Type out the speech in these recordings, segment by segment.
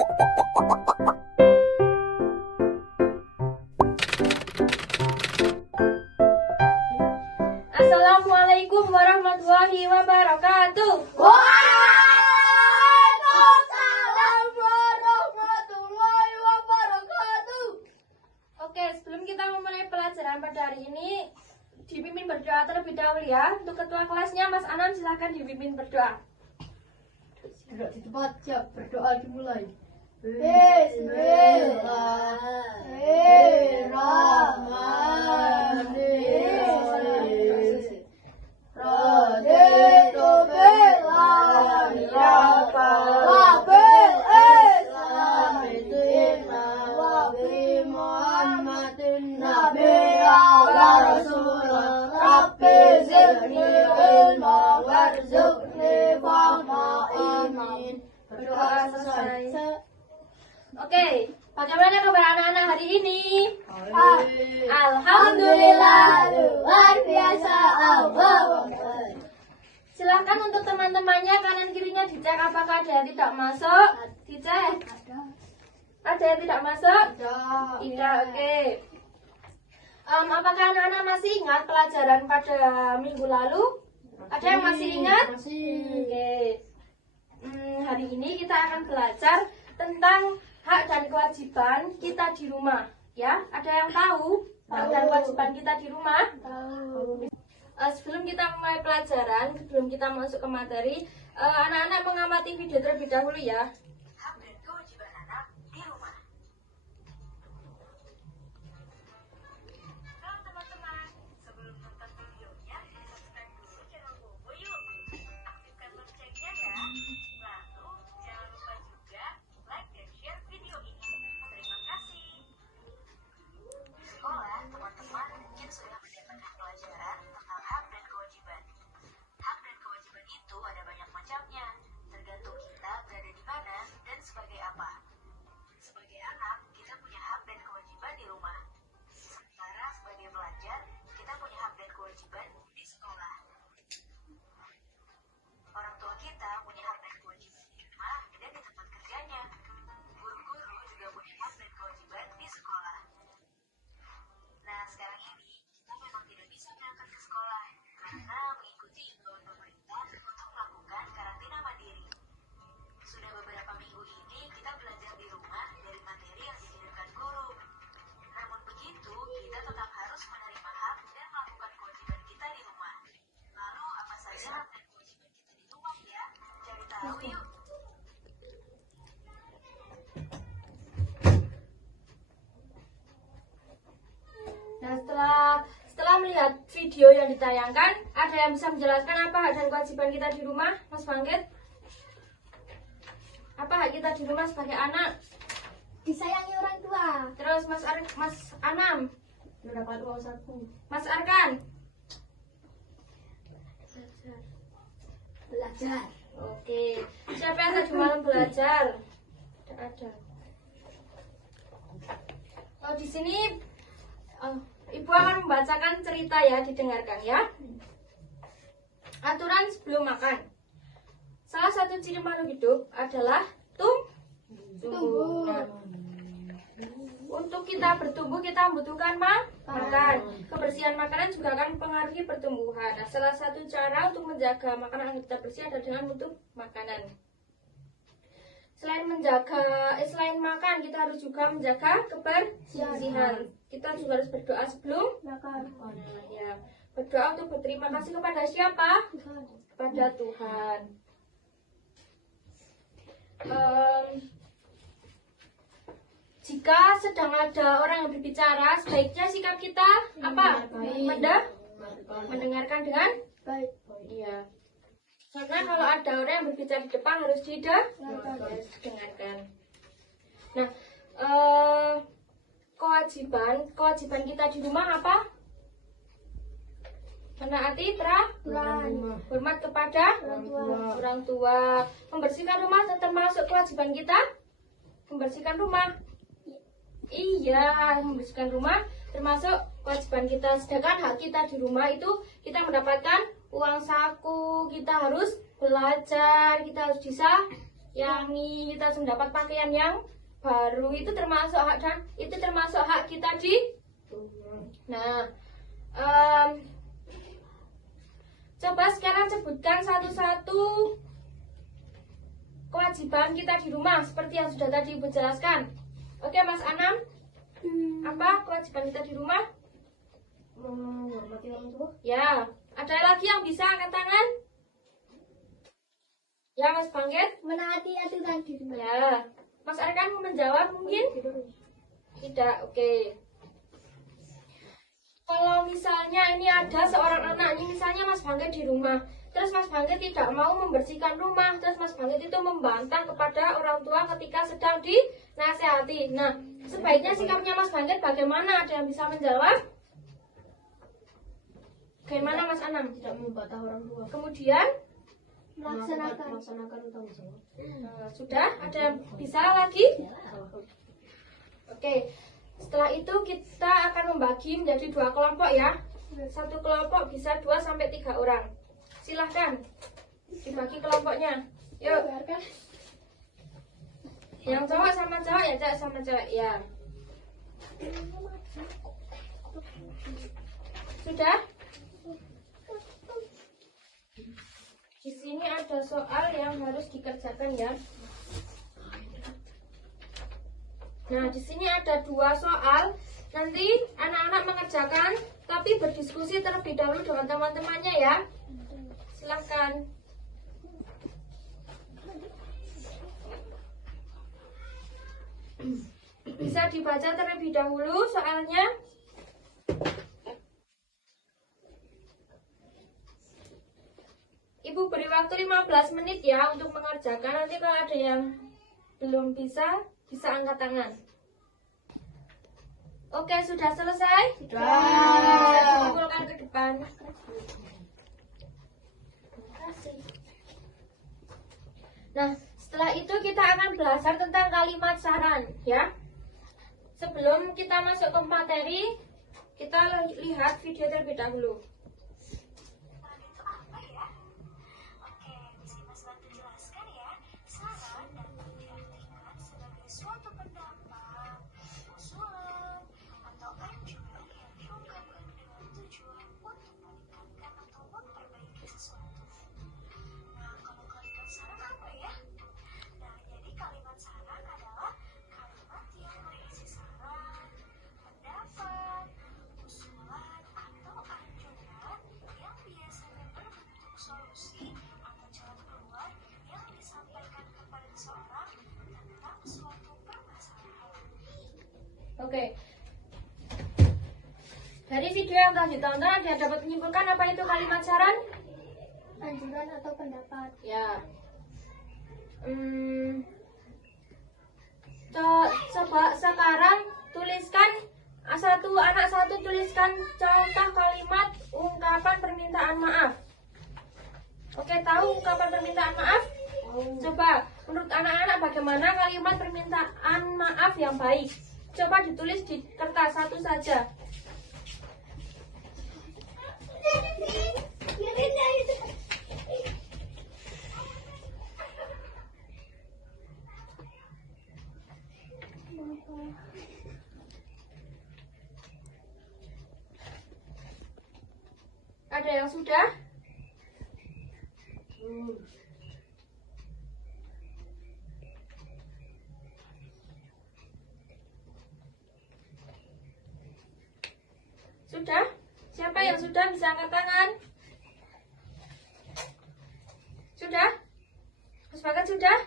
Assalamualaikum warahmatullahi wabarakatuh. Waalaikumsalam warahmatullahi wabarakatuh. Oke, sebelum kita memulai pelajaran pada hari ini, dipimpin berdoa terlebih dahulu ya. Untuk ketua kelasnya Mas Anam, silakan dipimpin berdoa. Tidak di tempat, siap berdoa dimulai. Bismillahirrahmanirrahim. Raditu billahi rabban bil islami dinan wa bi Muhammadin nabiyya wa rasulah. Rabbi zidni ilma warzuqni fahma amin. Berdoa selesai. Oke, bagaimana kabar anak-anak hari ini? Alhamdulillah, luar biasa Allah. Silakan untuk teman-temannya kanan kirinya dicek apakah ada yang tidak masuk. Dicek. Ada yang tidak masuk? Tidak. Oke. Apakah anak-anak masih ingat pelajaran pada minggu lalu? Ada yang masih ingat? Oke. Hari ini kita akan belajar tentang hak dan kewajiban kita di rumah. Ya, ada yang tahu hak dan kewajiban kita di rumah? Sebelum kita mulai pelajaran, sebelum kita masuk ke materi, anak-anak mengamati video terlebih dahulu ya. Hak dan kewajiban anak di rumah. Halo teman-teman, sebelum nonton videonya, subscribe dulu channel Bobo yuk. Aktifkan loncengnya ya. Lalu, jangan lupa juga like dan share video ini. Terima kasih. Di sekolah, teman-teman mungkin sudah mendapatkan pelajaran tentang hak dan kewajiban. Hak dan kewajiban itu ada banyak macamnya, tergantung kita berada di mana dan sebagai apa. Sebagai anak, kita punya hak dan kewajiban di rumah. Sementara sebagai pelajar, kita punya hak dan kewajiban di sekolah. Orang tua kita punya hak dan kewajiban di rumah dan di tempat kerjanya. Guru-guru juga punya hak dan kewajiban di sekolah. Nah, sekarang ini kita memang tidak bisa berangkat ke sekolah karena mengikuti imbauan pemerintah untuk melakukan karantina mandiri. Sudah beberapa minggu ini kita belajar di rumah dari materi yang dikirimkan guru. Namun begitu, kita tetap harus menerima hak dan melakukan kewajiban kita di rumah. Lalu apa saja hak dan kewajiban kita di rumah ya? Cari tahu yuk. Nah, setelah melihat video yang ditayangkan, ada yang bisa menjelaskan apa hak dan kewajiban kita di rumah, Mas Bangkit? Apa hak kita di rumah sebagai anak? Disayangi orang tua. Terus Mas Anam, Dapat uang saku. Mas Arkan. Belajar. Oke, siapa yang tadi malam belajar? Tidak ada. Oh, di sini Ibu akan membacakan cerita ya, didengarkan ya. Aturan sebelum makan. Salah satu ciri makhluk hidup adalah tumbuh. Nah, untuk kita bertumbuh kita membutuhkan makan. Kebersihan makanan juga akan mempengaruhi pertumbuhan. Nah, salah satu cara untuk menjaga makanan agar kita bersih adalah dengan membentuk makanan. Selain makan, kita harus juga menjaga kebersihan. Kita juga harus berdoa sebelum makan. Ya, berdoa untuk berterima kasih kepada siapa? Kepada Tuhan. Jika sedang ada orang yang berbicara, sebaiknya sikap kita apa? Mendengarkan dengan baik. Iya. Karena kalau ada orang yang berbicara di depan harus didengarkan. Nah, kewajiban kita di rumah apa? Menaati peraturan, hormat kepada orang tua, membersihkan rumah termasuk kewajiban kita. Membersihkan rumah. Iya, membersihkan rumah termasuk kewajiban kita. Sedangkan hak kita di rumah itu kita mendapatkan uang saku, kita harus belajar, kita harus bisa Yangi, kita langsung dapat pakaian yang baru. Itu termasuk hak dan itu termasuk hak kita di. Nah, coba sekarang sebutkan satu-satu kewajiban kita di rumah seperti yang sudah tadi Ibu jelaskan. Oke, Mas Anam, apa kewajiban kita di rumah? Menghormati orang tua. Ya, ada lagi yang bisa angkat tangan? Ya, Mas Bangkit? Menaati aturan di rumah. Ya, Mas Arkan mau menjawab mungkin? Tidak, oke. Kalau misalnya ini ada seorang anak, ini misalnya Mas Bangkit di rumah, terus Mas Bangkit tidak mau membersihkan rumah, terus Mas Bangkit itu membantah kepada orang tua ketika sedang dinasehati. Nah, sebaiknya sikapnya Mas Bangkit bagaimana? Ada yang bisa menjawab? Bagaimana Mas Anam? Tidak membantah orang tua. Kemudian, Melaksanakan tanggung jawab. sudah ada yang bisa lagi? Oke, setelah itu kita akan membagi menjadi 2 kelompok ya. Satu kelompok bisa 2 sampai 3 orang. Silahkan dibagi kelompoknya. Yuk, yang cowok sama cowok ya, cewek sama cewek ya. Sudah? Di sini ada soal yang harus dikerjakan ya. Nah, di sini ada 2 soal. Nanti anak-anak mengerjakan, tapi berdiskusi terlebih dahulu dengan teman-temannya ya. Silakan. Bisa dibaca terlebih dahulu soalnya. Ibu beri waktu 15 menit ya untuk mengerjakan. Nanti kalau ada yang belum bisa angkat tangan. Oke, sudah selesai? Sudah. Kumpulkan ke depan. Nah, setelah itu kita akan belajar tentang kalimat saran ya. Sebelum kita masuk ke materi, kita lihat video terlebih dahulu. Saran itu apa ya? Oke, bisa Mas bantu jelaskan ya. Saran dapat diartikan sebagai suatu pendapat, usulan, atau anjuran yang diungkapkan dengan tujuan untuk meningkatkan atau memperbaiki sesuatu. Nah, kalau kalimat saran apa ya? Nah, jadi kalimat saran adalah kalimat yang berisi saran, pendapat, usulan, atau anjuran yang biasanya berbentuk solusi atau jalan keluar yang disampaikan kepada seseorang tentang suatu permasalahan. Oke. Dari video yang telah ditonton, ada yang dapat menyimpulkan apa itu kalimat saran? Anjuran atau pendapat. Ya. Coba sekarang tuliskan anak satu tuliskan contoh kalimat ungkapan permintaan maaf. Oke, tahu ungkapan permintaan maaf? Coba menurut anak-anak bagaimana kalimat permintaan maaf yang baik? Coba ditulis di kertas satu saja. Ada yang sudah? Sudah? Siapa yang sudah bisa angkat tangan? Sudah? Mas Bakat sudah?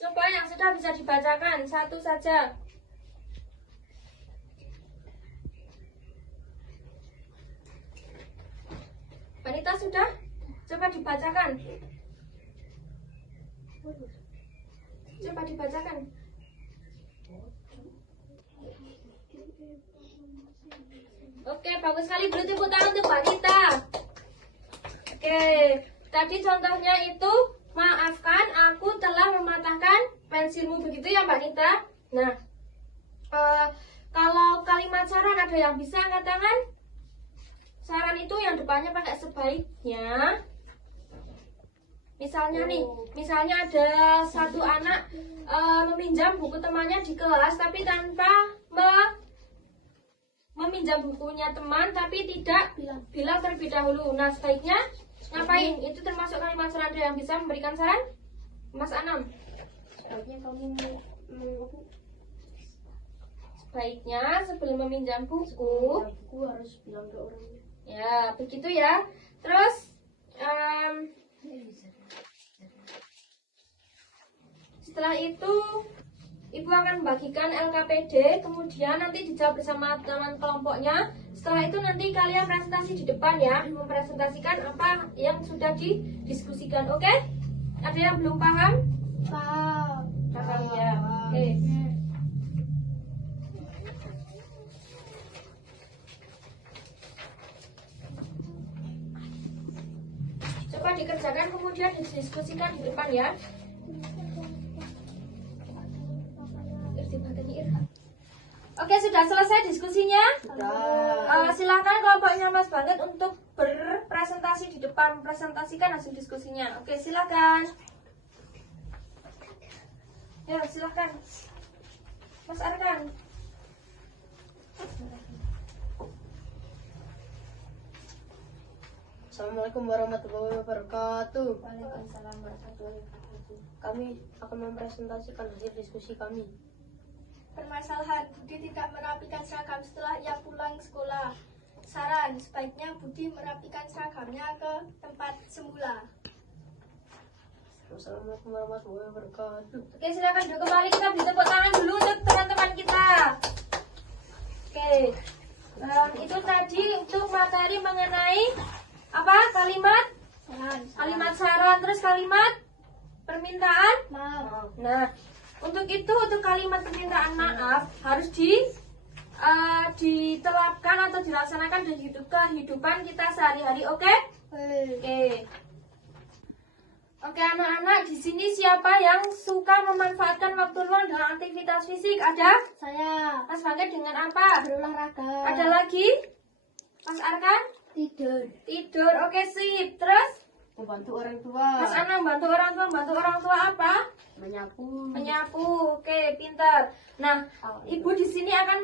Coba yang sudah bisa dibacakan satu saja. Wanita sudah? Coba dibacakan. Coba dibacakan. Oke, bagus sekali. Beri tepuk tangan untuk wanita. Oke, tadi contohnya itu, maafkan aku telah mematahkan pensilmu, begitu ya Mbak Nita? Nah, kalau kalimat saran ada yang bisa angkat tangan? Saran itu yang depannya pakai sebaiknya. Misalnya nih, misalnya ada satu anak meminjam buku temannya di kelas tapi tanpa meminjam bukunya teman tapi tidak bilang terlebih dahulu. Nah, sebaiknya ngapain? Itu termasuk kalimat saran. Ada yang bisa memberikan saran? Mas Anam. Sebaiknya sebelum meminjam buku harus bilang ke orangnya. ya, begitu ya. Terus setelah itu Ibu akan membagikan LKPD, kemudian nanti dijawab bersama teman kelompoknya. Setelah itu nanti kalian presentasi di depan ya, mempresentasikan apa yang sudah didiskusikan. Oke? Ada yang belum paham? Paham ya. Oke. Coba dikerjakan kemudian didiskusikan di depan ya. Oke, sudah selesai diskusinya? Silakan kelompoknya Mas Banget untuk berpresentasi di depan, presentasikan hasil diskusinya. Oke, silakan. Ya, silakan. Mas Arkan. Assalamualaikum warahmatullahi wabarakatuh. Waalaikumsalam warahmatullahi wabarakatuh. Kami akan mempresentasikan hasil diskusi kami. Permasalahan Budi tidak merapikan seragam setelah ia pulang sekolah. Saran, sebaiknya Budi merapikan seragamnya ke tempat semula. Assalamualaikum warahmatullahi wabarakatuh. Oke, silakan duduk kembali. Kita beri tepuk tangan dulu untuk teman-teman kita. Oke, itu tadi untuk materi mengenai apa? Kalimat saran, terus kalimat permintaan. Nah, untuk itu, untuk kalimat permintaan maaf harus diterapkan atau dilaksanakan di kehidupan kita sehari-hari. Oke? Oke, anak-anak, di sini siapa yang suka memanfaatkan waktu luang dengan aktivitas fisik? Ada? Saya Mas Bangga dengan apa? berolahraga. Ada lagi? Mas Arkan? Tidur. Oke, sip. Terus? Membantu orang tua. Mas Anang bantu orang tua. Bantu orang tua apa? Menyapu. Oke, pintar. Nah, Ibu di sini akan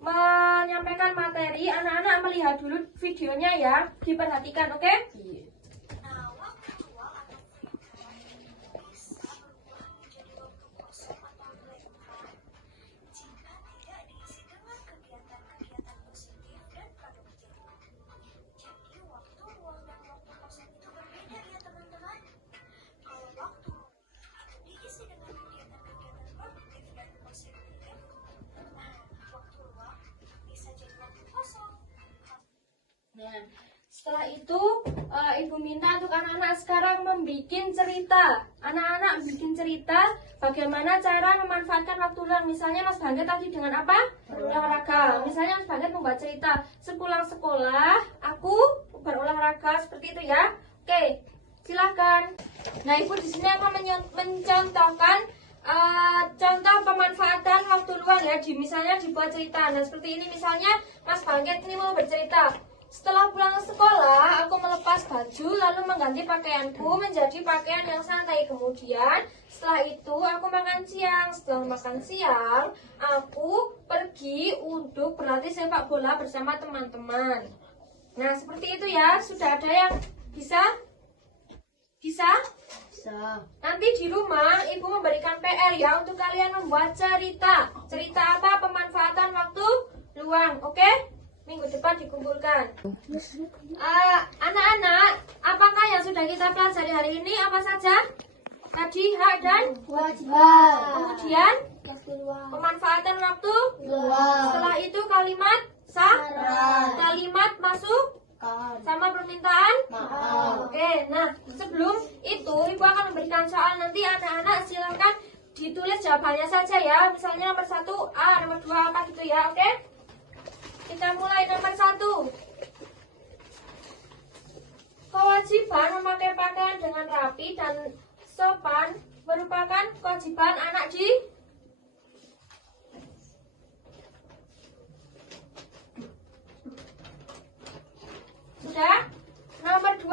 menyampaikan materi. Anak-anak melihat dulu videonya ya. Diperhatikan, oke? Nah, waktu luang atau free time bisa berubah menjadi waktu kosong atau leluhur jika tidak diisi dengan kegiatan-kegiatan positif dan produktif. Jadi waktu luang dan waktu kosong itu berbeda ya teman-teman. Kalau waktu luang diisi dengan kegiatan-kegiatan produktif dan positif, nah waktu luang bisa jadi waktu kosong. Nah, setelah itu Ibu minta untuk anak-anak sekarang membuat cerita. Anak-anak bikin cerita bagaimana cara memanfaatkan waktu luang. Misalnya Mas Bangga tadi dengan apa? Berolahraga. Misalnya Mas Bangga membuat cerita, sepulang sekolah aku berolahraga, seperti itu ya. Oke, silahkan. Nah, Ibu di sini akan mencontohkan contoh pemanfaatan waktu luang ya. Misalnya dibuat cerita. Nah, seperti ini misalnya Mas Bangga ini mau bercerita. Setelah pulang sekolah, aku melepas baju lalu mengganti pakaianku menjadi pakaian yang santai. Kemudian setelah itu aku makan siang. Setelah makan siang, aku pergi untuk berlatih sepak bola bersama teman-teman. Nah, seperti itu ya. Sudah ada yang bisa? Nanti di rumah Ibu memberikan PR ya untuk kalian membuat cerita. Cerita apa? Pemanfaatan waktu luang. Oke? Minggu depan dikumpulkan. Anak-anak, apakah yang sudah kita pelajari hari ini apa saja? Tadi hak dan Kewajiban. kemudian Waktu luang. pemanfaatan waktu. Luang. Setelah itu kalimat sah, Saran. kalimat masuk, sama permintaan. Oke, nah sebelum itu Ibu akan memberikan soal. Nanti anak-anak silakan ditulis jawabannya saja ya. Misalnya nomor 1 A, nomor 2 apa gitu ya. Oke? Kita mulai nomor 1. Kewajiban memakai pakaian dengan rapi dan sopan merupakan kewajiban anak di Sudah? Nomor 2.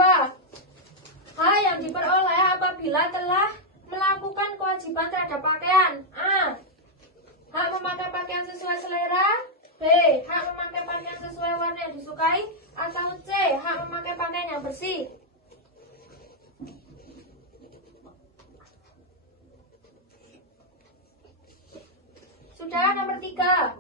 Hak yang diperoleh apabila telah melakukan kewajiban terhadap pakaian. A. Hak memakai pakaian sesuai selera. B. Hak memakai pakaian sesuai warna yang disukai. Atau C. Hak memakai pakaian yang bersih. Sudah, nomor 3.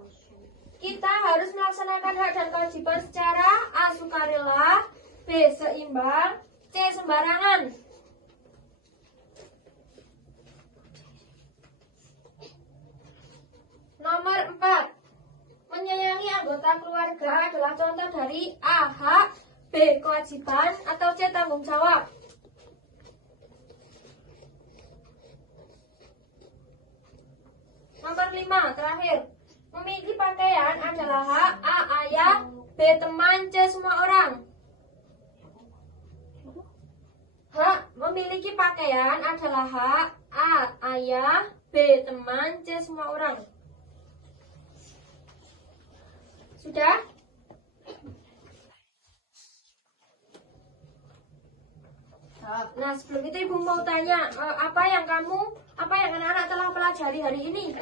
Kita harus melaksanakan hak dan kewajiban secara A. Sukarela, B. Seimbang, C. Sembarangan. Nomor 4. Menyayangi anggota keluarga adalah contoh dari A. Hak, B. Kewajiban, atau C. Tanggung jawab. Nomor 5, terakhir. Memiliki pakaian adalah hak A. Ayah, B. Teman, C. Semua orang. Hak memiliki pakaian adalah hak A. Ayah, B. Teman, C. Semua orang. Sudah? Nah, sebelum itu Ibu mau tanya, apa yang anak-anak telah pelajari hari ini?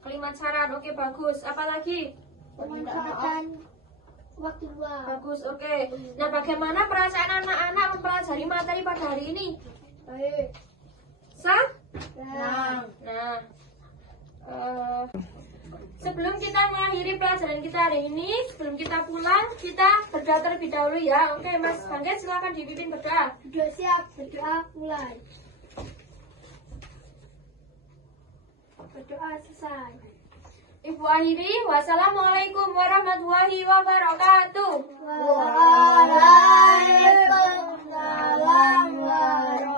Kalimat saran, oke, bagus. Apa lagi? Pemanfaatan waktu luang. Bagus, oke. Nah, bagaimana perasaan anak-anak mempelajari materi pada hari ini? Baik. Nah, sebelum kita mengakhiri pelajaran kita hari ini, sebelum kita pulang, kita berdoa terlebih dahulu ya. Oke, Mas Bangket, silakan dipimpin berdoa. Sudah siap, berdoa mulai. Berdoa selesai. Ibu akhiri, wassalamualaikum warahmatullahi wabarakatuh. Waalaikumsalam warahmatullahi